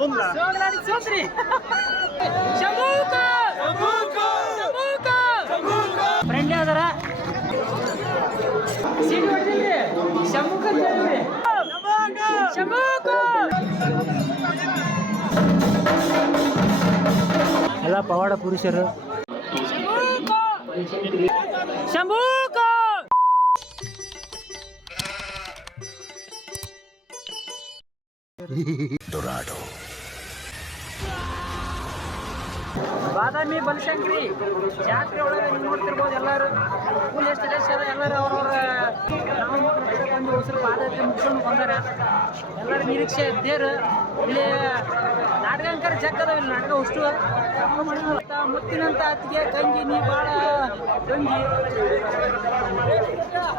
ಸೋಗಲಾಡಿ ಸೋತ್ರಿ ಶಂಭೂಕ friend ಯಾವ್ದಾರ seat ಹೊಡೆದಿಲ್ರಿ ಶಂಭೂಕ ಅಂತ ಹೇಳಿದ್ರಿ ಶಂಭೂಕ ಎಲ್ಲ ಪವಾಡ ಪುರುಷರು ಶಂಭೂಕ ಡೊರಾಡೋ ಬಾದಾಮಿ ಬನಶಂಕರಿ ಜಾತ್ರೆ ಒಳಗೆ ನೀವು ನೋಡ್ತಿರ್ಬೋದು ಎಲ್ಲರೂ ಫುಲ್ ಎಷ್ಟು ರಶ್ ಅದ ಎಲ್ಲರೂ ಅವ್ರವ್ರ ಬಂದು ಉಸಿರು ಪಾದಯಾತ್ರೆ ಮುಗಿಸ್ಕೊಂಡು ಬಂದಾರ ಎಲ್ಲರೂ ನಿರೀಕ್ಷೆ ಇದ್ದೇರು ಇಲ್ಲಿ ನಾಟಕ ಅಂಕರ್ ಜಗ್ಗದ ಇಲ್ಲಿ ನಾಟಕ ಅಷ್ಟು ಮುತ್ತಿನಂತ ಅತ್ತಿಗೆ ಕಂಗಿ ನೀ ಭಾಳ ಕಂಗಿ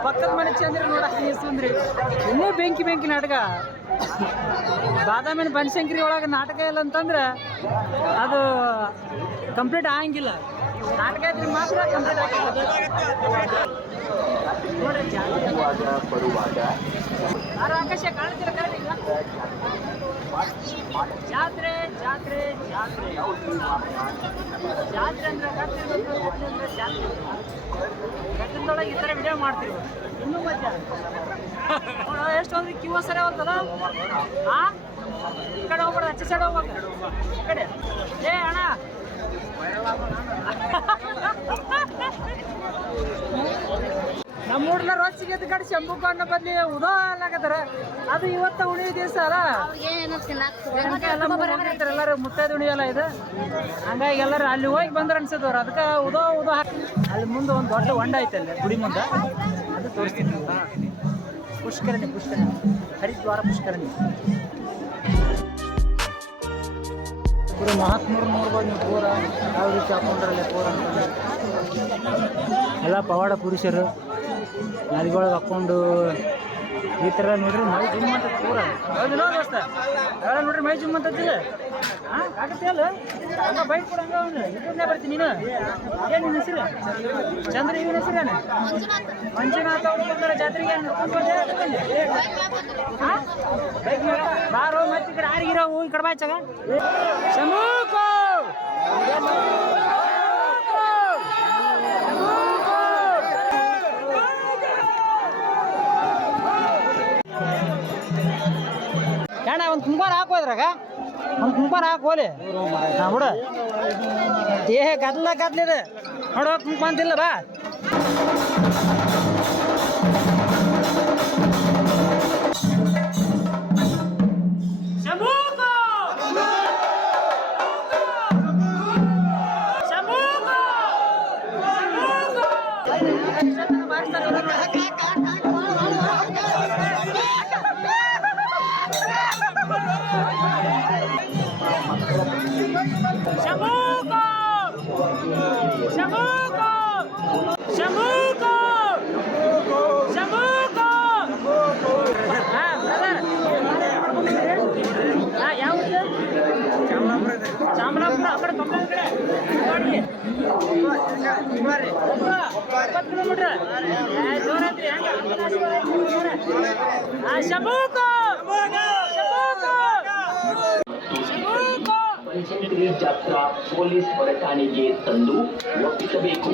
ಪಕ್ಕದ ಮನೆ ಚಂದ್ರ ನೋಡಕ್ಕೆ ಸುಂದ್ರಿ ಇನ್ನೂ ಬೆಂಕಿ ನಾಟಕ ಬಾದಾಮಿನ ಬನಶಂಕರಿ ಒಳಗೆ ನಾಟಕ ಇಲ್ಲ ಅಂತಂದ್ರೆ ಅದು ಕಂಪ್ಲೀಟ್ ಆಗಂಗಿಲ್ಲ ನಾಟಕ ಇದ್ರೆ ಮಾತ್ರ ಕಂಪ್ಲೀಟ್ ಆಗಿಲ್ಲ ಆಕಾಶ ಕಾಣ್ತೀರ ಕರೆಕ್ಟ್ ಈಗ ಜಾತ್ರೆ ಜಾತ್ರೆ ಜಾತ್ರೆ ಜಾತ್ರೆ ಅಂದ್ರೆ ಅಂದ್ರೆ ಜಾತ್ರೆ ಗದ್ದಲದೊಳಗೆ ಈ ಥರ ವಿಡಿಯೋ ಮಾಡ್ತೀವಿ ಇನ್ನೂ ಮಧ್ಯ ಎಷ್ಟು ಹೋದ್ರಿ ಕ್ಯೂ ಸರಿ ಹೋಗ್ತದ ಈ ಕಡೆ ಹೋಗ್ಬಾರ್ದು ಆಚೆ ಸೈಡ್ ಹೋಗ್ಬೇಕು ಈ ಕಡೆ ಏ ಅಣ್ಣ ನಮ್ಮ ಊರ್ನ ರೋಚಿಗೆ ಎದ್ದು ಕಡೆ ಶಂಭೂಕ ಅನ್ನೋ ಬದ್ಲಿ ಉದೋ ಅಲ್ಲಾಕತ್ತಾರ ಅದು ಇವತ್ತ ಉಳಿ ದಿವಸ ಅಲ್ಲ ಎಲ್ಲರೂ ಮುತ್ತೈದು ಉಣಿಯಲ್ಲ ಇದು ಹಂಗಾಗಿ ಎಲ್ಲರೂ ಅಲ್ಲಿ ಹೋಗಿ ಬಂದ್ರೆ ಅನ್ಸದವ್ರು ಅದಕ್ಕೆ ಉದೋ ಅಲ್ಲಿ ಮುಂದೆ ಒಂದು ದೊಡ್ಡ ಹೊಂಡ ಐತೆ ಅಲ್ಲಿ ಗುಡಿ ಮುಂದೆ ಅದು ತೋರಿಸ್ತೀನಿ ಪುಷ್ಕರಣಿ ಹರಿದ್ವಾರ ಪುಷ್ಕರಣಿ ಪೂರ ಮಹಾತ್ಮರು ನೋಡ್ಬೋದು ನೀವು ಪೂರ ಯಾವ ರೀತಿ ಹಾಕೊಂಡ್ರಲ್ಲೇ ಪೂರ ಅಂತಂದ್ರೆ ಎಲ್ಲ ಪವಾಡ ಪುರುಷರು ನದಿಗೊಳಗೆ ಹಾಕ್ಕೊಂಡು ಈ ಥರ ನೋಡ್ರಿ ಮೈ ಜುಮ್ ಅಂತದ ಪೂರ ಹೌದು ದೋಸ್ತ ಎಲ್ಲ ನೋಡ್ರಿ ಮೈ ಜುಮ್ ಅಂತದ್ದಿಲ್ಲ ಹಾಂ ಆಗುತ್ತೆ ಅಲ್ಲ ಹಂಗ ಬೈಕ್ ಕೂಡ ಹಂಗ ಅವನು ಇಬ್ಬರನ್ನೇ ಬರ್ತೀನಿ ನೀನು ಏನು ನಿನ್ನ ಹೆಸರು ಚಂದ್ರ ಇವನ ಹೆಸರೇನು ಮಂಜುನಾಥ ಅವರು ಬಂದಾರ ಜಾತ್ರೆಗೆ ಹಾಂ ಬೈಕ್ ಬಾರೋ ಮತ್ತೆ ಈ ಕಡೆ ಆರಿಗಿರೋ ಈ ಕಡೆ ಬಾಯ್ಚಾಗ ಶಂಭೂಕ ಅಣ್ಣ ಒಂದು ಕುಂಬಾರ ಹಾಕೋದ್ರಾಗ ಒಂದು ಕುಂಬಾರ ಹಾಕೋಲಿ ಹಾಂ ಬಿಡು ಏ ಗದ್ಲಿದೆ ನೋಡುವ ಕುಂಕುಮ ಅಂತಿಲ್ಲ ಬಾ ಚಾಮರಾಪುರ ಆ ಕಡೆ ತೊಂಬ ಕಡೆ ಕಿಲೋಮೀಟರ್ ಜೋರಾತ್ರಿ ಶಂಭೂಕ ಬನಶಂಕರಿ ಜಾತ್ರಾ ಪೊಲೀಸ್ ಹೊರಟಾಣೆಗೆ ತಂದು ಒಪ್ಪಿಸಬೇಕು.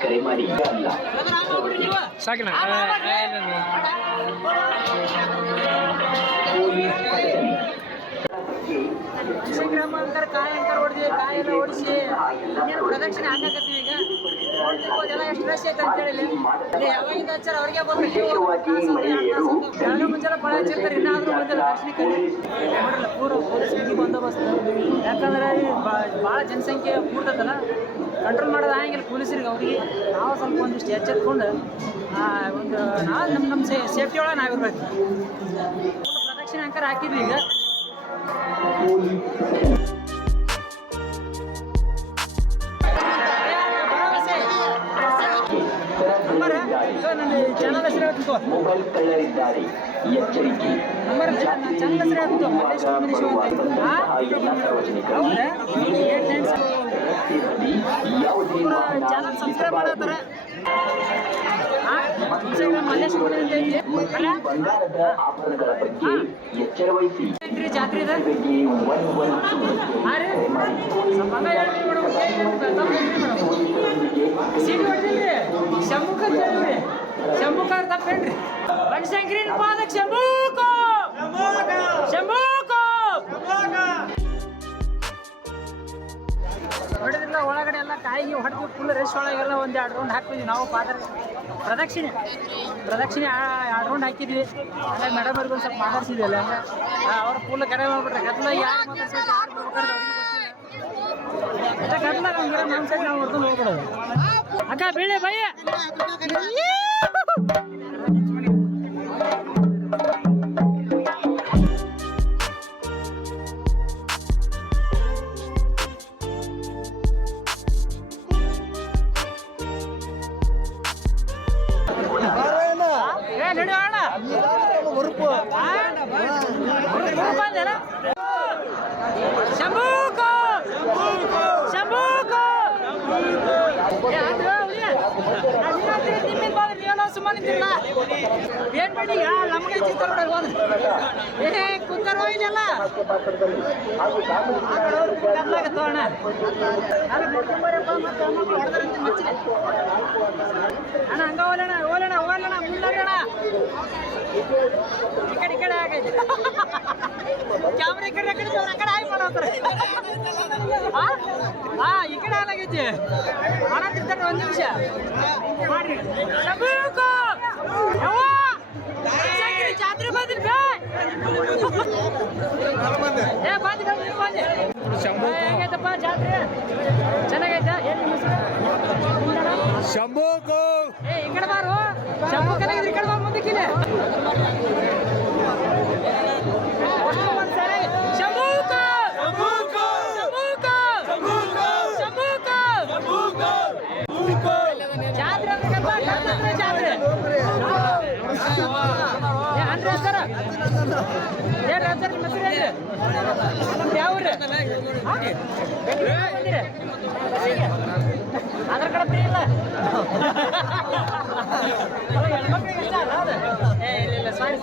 ಕರೆ ಮಾಡಿ ಗ್ರಾಮಾಂತರ ಕಾಯಂಕರ ಹೊಡೆದ್ವಿ ಕಾಯೆಲ್ಲ ಓಡಿಸಿ ಇನ್ನೇನು ಪ್ರದಕ್ಷಿಣೆ ಹಾಕಕತ್ತೀವಿ ಈಗ ನೋಡ್ತಿರ್ಬೋದೆಲ್ಲ ಎಷ್ಟು ರಶ್ ಐತೆ ಅಂತೇಳಿ ಇಲ್ಲಿ ಯಾವಾಗಿಂದ ಹಚ್ಚಾರ ಅವ್ರಿಗೆ ಬೆಳಗ್ಗೆ ಮುಂಚೆಲ್ಲ ಬಹಳ ಹಚ್ಚಿರ್ತಾರೆ ಇನ್ನಾದ್ರೂ ಬಂದಿಲ್ಲ ದರ್ಶನಕ್ಕೆ ನೋಡಿಲ್ಲ ಪೂರ ಪೊಲೀಸ್ ಬಂದೋಬಸ್ತ್ ಯಾಕಂದ್ರೆ ಭಾಳ ಜನಸಂಖ್ಯೆ ಕೂಡ್ತದಲ್ಲ ಕಂಟ್ರೋಲ್ ಮಾಡೋದು ಆಗಂಗಿಲ್ಲ ಪೊಲೀಸರಿಗೆ ಅವ್ರಿಗೆ ನಾವು ಸ್ವಲ್ಪ ಒಂದಿಷ್ಟು ಎಚ್ಚೆತ್ಕೊಂಡು ಒಂದು ನಾವು ನಮ್ಮ ಸೇಫ್ಟಿ ಒಳಗೆ ನಾವಿರ್ಬೇಕು ಪ್ರದಕ್ಷಿಣೆ ಅಂಕರ ಹಾಕಿದ್ವಿ ಈಗ ಚಾನಲ್ ಹೆಸರು ಮೊಬೈಲ್ ಕಳ್ಳರಿದ್ದಾರೆ, ಎಚ್ಚರಿಕೆ. ಚಾನಲ್ ಹೆಸರು ರಸ್ತೆಯಲ್ಲಿ ಯಾವುದೇ ವಾಹನ ಚಾನಲ್ ಸಬ್ಸ್ಕ್ರೈಬ್ ಮಾಡತ್ತಾರ ಮತ್ತು ಬಂಗಾರದ ಆಭರಣಗಳ ಬಗ್ಗೆ ಎಚ್ಚರ ವಹಿಸಿ. ಜಾತ್ರೆ ಇದೆ ಶಂಭುಕ ತಪ್ಪೇನ್ರಿ ಬನಶಂಕರಿನ ಪಾದಕ್ಕೆ ಶಂಭೂಕೋ ಶಂಭೂಕೋ ಹೊಡೆದಿಲ್ಲ ಒಳಗಡೆ ಎಲ್ಲ ಕಾಯಿಗೆ ಹೊಡೆದು ಫುಲ್ ರೆಸ್ಟ್ ಒಳಗೆಲ್ಲ ಒಂದು 2 ರೌಂಡ್ ಹಾಕ್ತಿದ್ವಿ ನಾವು ಪಾದ ಪ್ರದಕ್ಷಿಣೆ 2 ರೌಂಡ್ ಹಾಕಿದ್ವಿ ಅಲ್ಲ ಮೇಡಮ್ ಅವ್ರಿಗೆ ಒಂದು ಸ್ವಲ್ಪ ಮಾತಾಡ್ಸಿದ್ವಿ ಅಲ್ಲ ಅವ್ರ ಫುಲ್ ಕರೆ ಮಾಡ್ಬಿಟ್ರೆ ಗದ್ದಲ ಯಾರು ಮಾತಾಡ್ಸಿದ್ರೆ ಯಾರು ಗದ್ದಲ ನಮ್ಮ ಸೈಡ್ ನಾವು ಹೊಡ್ಕೊಂಡು ಹೋಗ್ಬಿಡೋದು ಅಕ್ಕ ಬೀಳೆ ಭಯ ಶಂಭೂಕೋ ಶಂಭೂಕೋ ಸುಮ್ಮನಿದ್ದಿಲ್ಲ ಏನ್ ಮಾಡಿ ನಮಗೆ ಚಿತ್ರ ಏ ಕುಂತಾರ ಇದೆಲ್ಲ ತೋಣ ಅಣ್ಣ ಹಂಗ ಓಲಣ ಓಲಣ ಓಲಣ ಮುಂದೋಣ ಈ ಕಡೆ ಆಗೈತೆ ಕ್ಯಾಮ್ರಾ ಈ ಕಡೆ ಆಯ್ ಮಾಡೋತಾರೆ ಈ ಕಡೆ ಹಾಲಾಗೈತಿ ಮಾಡತ್ತಿರ್ತಾರೆ 1 ನಿಮಿಷ ಮಾಡ್ರಿ ಜಾತ್ರೆ ಬಂದ್ರಿ ಹೇಗೈತಪ್ಪ ಜಾತ್ರೆ ಚೆನ್ನಾಗೈತೆ ಏನ್ ನಿಮ್ಮ ಹೆಸರು ಶಂಭೂಕೋ ಈ ಕಡೆ ಬಾರು ಶಂಭು ಕಲಾಗಿದ್ರಿ ಈ ಕಡೆ ಬಾ ಮುಂದಕ್ಕಿಲ್ಲ ಜಾತ್ರೆ ಜಾತ್ರೆ ಅಂದ್ರೆ ಸರ ಏನ್ ರಾಜರ್ ನಿಮ್ಮ ಹೆಸರು ಯಾವ್ರಿ ಅದ್ರ ಕಡೆ ಫ್ರೀ ಇಲ್ಲ ಹೆಣ್ಮಕ್ಳಿಗೆ ಇಷ್ಟ ಅಲ್ಲ ಅದು ಇಲ್ಲ ಸಾರಿ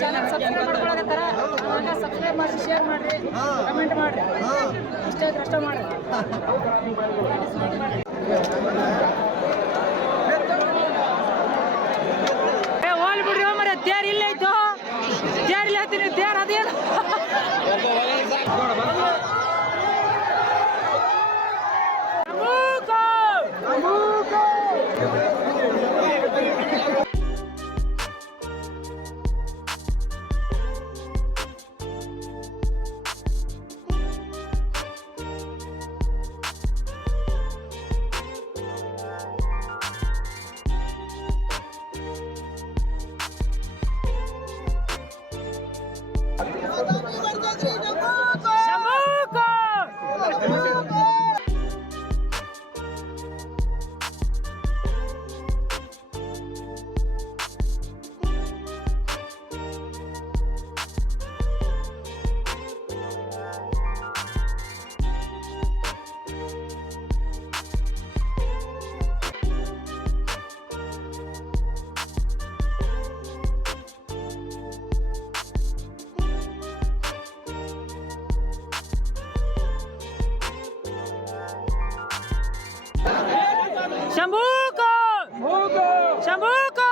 ಚಾನಲ್ ಸಬ್ಸ್ಕ್ರೈಬ್ ಮಾಡ್ಕೊಳಕತ್ತಾರ ಸಬ್ಸ್ಕ್ರೈಬ್ ಮಾಡಿ ಶೇರ್ ಮಾಡ್ರಿ ಕಮೆಂಟ್ ಮಾಡ್ರಿ ಇಷ್ಟ ಆದ್ರೆ ಅಷ್ಟ ಮಾಡ್ರಿ ಹೋಲ್ ಬಿಡ್ರಿ ಮರ ತೇರ್ ಇಲ್ಲ ಐತು ತೇರ್ ಇಲ್ಲ ಐತಿ ತೇರ್ ಅದೇನು ಶಂಭೂಕೋ ಶಂಭೂಕೋ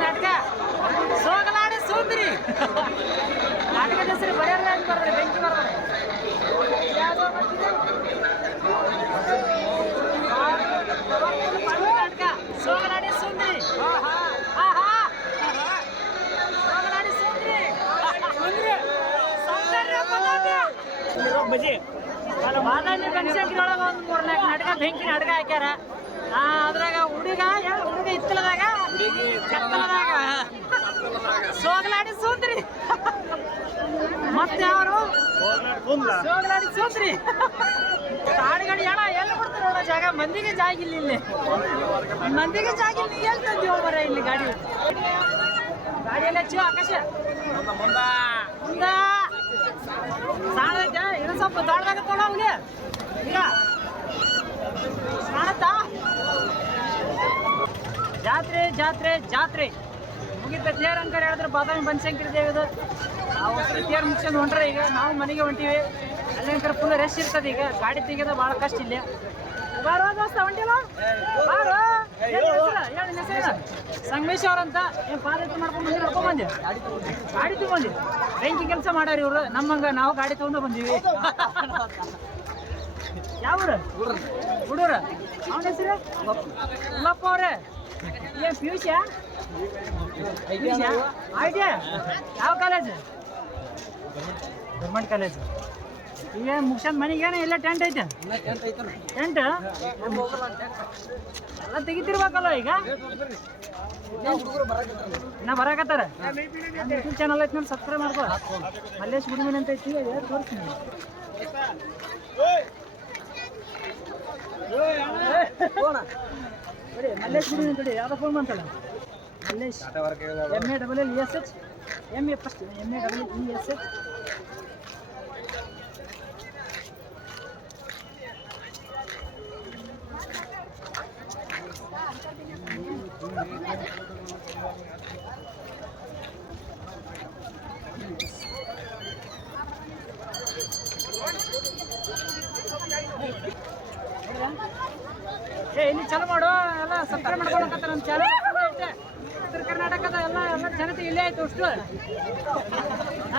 ನಾಟಕ ಸೋಗಲಾಡಿ ಸುಂದರಿ ನಾಟಕದ ಹೆಸರು ಬರೆಯಲ್ಲ ಅಂತ ಬರ್ತಾರೆ ಬೆಂಕಿ ಬರ್ತಾರೆ ಸೋಗಲಾಡಿ ಸುಂದರಿ ಸೋಗಲಾಡಿ ಸುಂದರಿ ಬಜಿ ಬಾದಾಮಿ ಬನಶಂಕರಿ ಒಳಗೆ ಒಂದು 3-4 ನಾಟಕ ಬೆಂಕಿ ನಾಟಕ ಹಾಕ್ಯಾರ ಅದ್ರಾಗ ಹುಡುಗ ಇತ್ತಲದಾಗ ಕತ್ತಲದಾಗ ಸೋಗಲಾಡಿ ಸೋತ್ರಿ ಮತ್ತೆ ಅವರು ಸೋಗಲಾಡಿ ಸೋತ್ರಿ ಗಾಡಿ ಅಣ್ಣ ಎಲ್ಲಿ ಕೊಡ್ತಾರೆ ನೋಡೋ ಜಾಗ ಮಂದಿಗೆ ಜಾಗ ಇಲ್ಲ ಇಲ್ಲಿ ಮಂದಿಗೆ ಜಾಗ ಇಲ್ಲ ಎಲ್ಲಿ ತಂದೀವ ಮರ ಇಲ್ಲಿ ಗಾಡಿಯಲ್ಲಿ ಹಚ್ಚು ಆಕಾಶ ಮುಂದ ಸಾಣ ಐತೆ ಇನ್ನು ಸ್ವಲ್ಪ ದೊಡ್ಡದಾಗತ್ತಲ್ಲ ಅವನಿಗೆ ಈಗ ಕಾಣತ್ತಾ ಜಾತ್ರೆ ಜಾತ್ರೆ ಜಾತ್ರೆ ಮುಗಿದ ತೇರ್ ಅಂಕರ್ ಹೇಳಿದ್ರೆ ಬಾದಾಮಿ ಬನಶಂಕರಿ ದೇವಿದು ನಾವು ತೇರ್ ಮುಗಿಸ್ಕೊಂಡು ಹೊಂಟ್ರೆ ಈಗ ನಾವು ಮನೆಗೆ ಹೊಂಟಿವಿ ಅಲ್ಲಂಕರ ಫುಲ್ ರಶ್ ಇರ್ತದೆ ಈಗ ಗಾಡಿ ತೆಗೆದ ಭಾಳ ಕಷ್ಟ ಇಲ್ಲ ಬಾರೋ ದೋಸ್ತ ಹೊಂಟಿಲ್ಲ ಬಾರೋ ಹೇಳಿ ಸಂಗಮೇಶ್ ಅವ್ರಂತ ಏನು ಪಾದಯಾತ್ರೆ ಮಾಡ್ಕೊಂಡು ಬಂದು ಗಾಡಿ ತಗೊಂಡು ಬೆಂಕಿ ಕೆಲಸ ಮಾಡ್ಯಾರ ಇವರು ನಮ್ಮಂಗ ನಾವು ಗಾಡಿ ತಗೊಂಡು ಬಂದೀವಿ ಯಾವ್ರು ಹುಡುಗರ ಅವನ ಹೆಸರು ಉಲ್ಲಪ್ಪ ಅವ್ರೆ ಏನು ಪಿಯುಷ ಆಯ್ತಾ ಯಾವ ಕಾಲೇಜ್ ಗೌರ್ಮೆಂಟ್ ಕಾಲೇಜ್ ಈಗ ಮುಗಿಸ್ಕೊಂಡ್ ಮನೆಗೇನ ಎಲ್ಲ ಟೆಂಟ್ ಐತೆ ಟೆಂಟ್ ಎಲ್ಲ ತೆಗಿತಿರ್ಬೇಕಲ್ಲ ಈಗ ಇನ್ನ ಬರಾಕತ್ತಾರ ಯೂಟ್ಯೂಬ್ ಚಾನಲ್ ಐತಿ ನೋಡಿ ಸಬ್ಸ್ಕ್ರೈಬ್ ಮಾಡ್ಕೋ ಮಲ್ಲೇಶ್ ಗುಡಿಮೀನ್ ಅಂತ ಐತಿ ತೋರಿಸ್ತೀನಿ ಮಲ್ಲೇಶ್ ಗುಡಿಮೀನ್ ಅಂತೇಳಿ ಯಾವ್ದೋ ಫೋನ್ ಮಾಡ್ತಾಳೆ Mallesh MALLESH MA first MALLESH ಇಲ್ಲಿ ಚಲೋ ಮಾಡು ಎಲ್ಲ ಸಬ್ಸ್ಕ್ರೈಬ್ ಮಾಡ್ಕೊಳಕತ್ತ ನಮ್ಮ ಚಾನಲ್ ಐತೆ ಉತ್ತರ ಕರ್ನಾಟಕದ ಎಲ್ಲ ಜನತೆ ಇಲ್ಲೇ ಆಯ್ತು ಅಷ್ಟು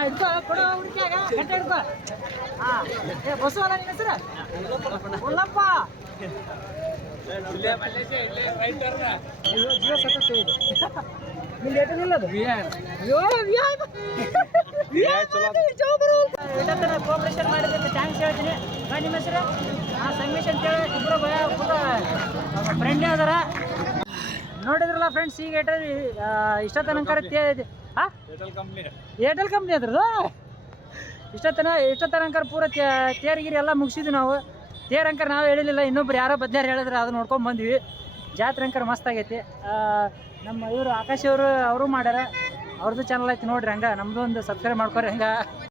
ಇಟ್ಕೋ ಕೊಡೋ ಹುಡುಕಿಯಾಗ ಗಂಟೆ ಹಿಡ್ಕೋ ಬಸ್ಸು ಅಲ್ಲ ನಿನ್ನ ಹೆಸರು ಉಲ್ಲಪ್ಪ ಜಿಯೋ ಸತತ ಇದೆ ನಿಂದು ಏಟು ನಿಲ್ಲದು ಕೋಆಪರೇಷನ್ ಮಾಡಿದ್ದಕ್ಕೆ ಥ್ಯಾಂಕ್ಸ್ ಹೇಳ್ತೀನಿ ನಿಮ್ಮ ಹೆಸರು ಸಂಗಮೇಶ್ ಅಂತೇಳಿ ಇಬ್ಬರು ಫ್ರೆಂಡೇ ಅದಾರ ನೋಡಿದ್ರಲ್ಲ ಫ್ರೆಂಡ್ಸ್ ಈಗ ಇಷ್ಟೊತ್ತನಂಕರ ಏರ್ಟೆಲ್ ಕಂಪ್ನಿ ಅದ್ರದ್ದು ಇಷ್ಟೊತ್ತನಂಕರ ಪೂರ ತೇರಿಗಿರಿ ಎಲ್ಲ ಮುಗಿಸಿದ್ವಿ ನಾವು ತೇರಂಕರ ನಾವು ಹೇಳಿಲ್ಲ ಇನ್ನೊಬ್ರು ಯಾರೋ ಬದ್ಲಾರ ಹೇಳಿದ್ರೆ ಅದು ನೋಡ್ಕೊಂಡು ಬಂದ್ವಿ ಜಾತ್ರೆ ಅಂಕರ ಮಸ್ತ್ ಆಗೈತಿ ನಮ್ಮ ಇವರು ಆಕಾಶ್ ಅವರು ಮಾಡ್ಯಾರ ಅವ್ರದ್ದು ಚಾನಲ್ ಐತಿ ನೋಡ್ರಿ ಹಂಗೆ ನಮ್ಮದು ಒಂದು ಸಬ್ಸ್ಕ್ರೈಬ್ ಮಾಡ್ಕೊರಿ ಹಂಗೆ